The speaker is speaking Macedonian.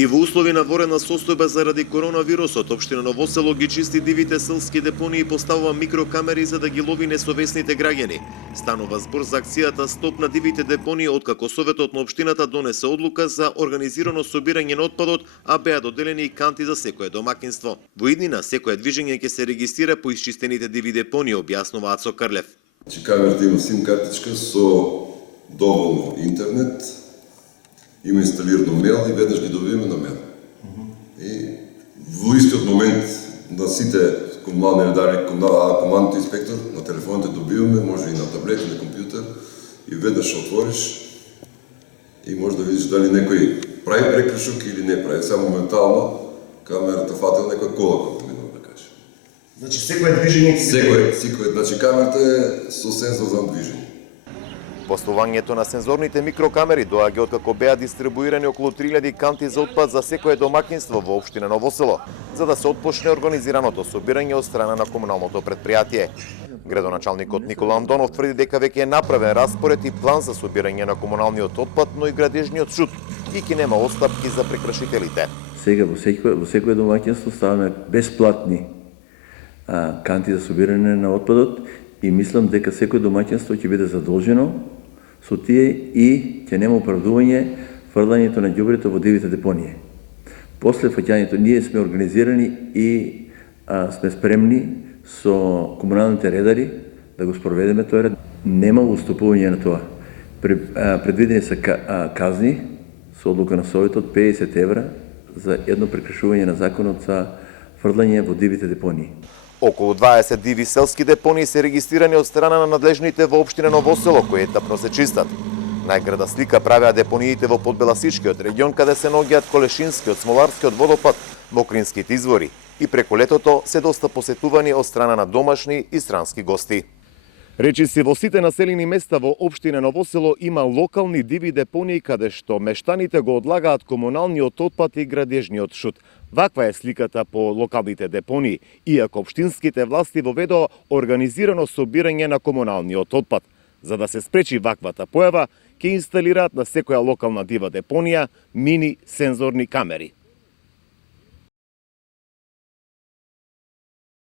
И во услови на ворена состојба заради коронавирусот, општина Ново Село ги чисти дивите селски депонии и поставува микрокамери за да ги лови несовесните граѓани. Станува збор за акцијата Стоп на дивите депонии, откако Советот на општината донесе одлука за организирано собирање на отпадот, а беа доделени и канти за секое домакинство. Во иднина секое движење ќе се регистрира по исчистените диви депонии, објаснува Ацо Крлев. Камерата има сим картичка со доволно интернет, има инсталирано мейл и веднаш ги добиваме на мейл. И во истиот момент на сите комунални редари, командниот инспектор на телефоните добиваме, може и на таблет, и на компјутер, и веднаш отвориш и може да видиш дали некој прави прекршок или не прави. Само моментално камерата фатила некоја кола, како минува да каже. Значи секое движење Секој, значи камерата е со сензор за движење. Поставувањето на сензорните микрокамери доаѓа откако беа дистрибуирани околу 3000 канти за отпад за секое домакинство во општина Ново Село, за да се отпочне организираното собирање од страна на комуналното претпријатие. Градоначалникот Никола Андонов тврди дека веќе е направен распоред и план за собирање на комуналниот отпад, но и градежниот шут, и ќе нема отстапки за прекршителите. Сега во секое домакинство ставаме бесплатни канти за собирање на отпадот и мислам дека секој домаќинство ќе биде задолжено со тие и ќе нема оправдување фрлањето на ѓубрето во дивите депонии. После фаќањето ние сме организирани и сме спремни со комуналните редари да го спроведеме тој ред. Нема уступување на тоа. Предвидени се казни со одлука на Советот 50 евра за едно прекршување на законот за фрлање во дивите депонии. Околу 20 диви селски депонии се регистрирани од страна на надлежните во општина Ново Село, кои етапно се чистат. Најграда слика правеа депониите во Подбеласичкиот регион, каде се наоѓаат Колешинскиот, Смоларскиот водопад, Мокринските извори и преку летото се доста посетувани од страна на домашни и странски гости. Речиси во сите населени места во општина Ново Село има локални диви депонии каде што мештаните го одлагаат комуналниот отпад и градежниот шут. Ваква е сликата по локалните депонии, иако општинските власти воведоа организирано собирање на комуналниот отпад. За да се спречи ваквата појава, ќе инсталираат на секоја локална дива депонија мини сензорни камери.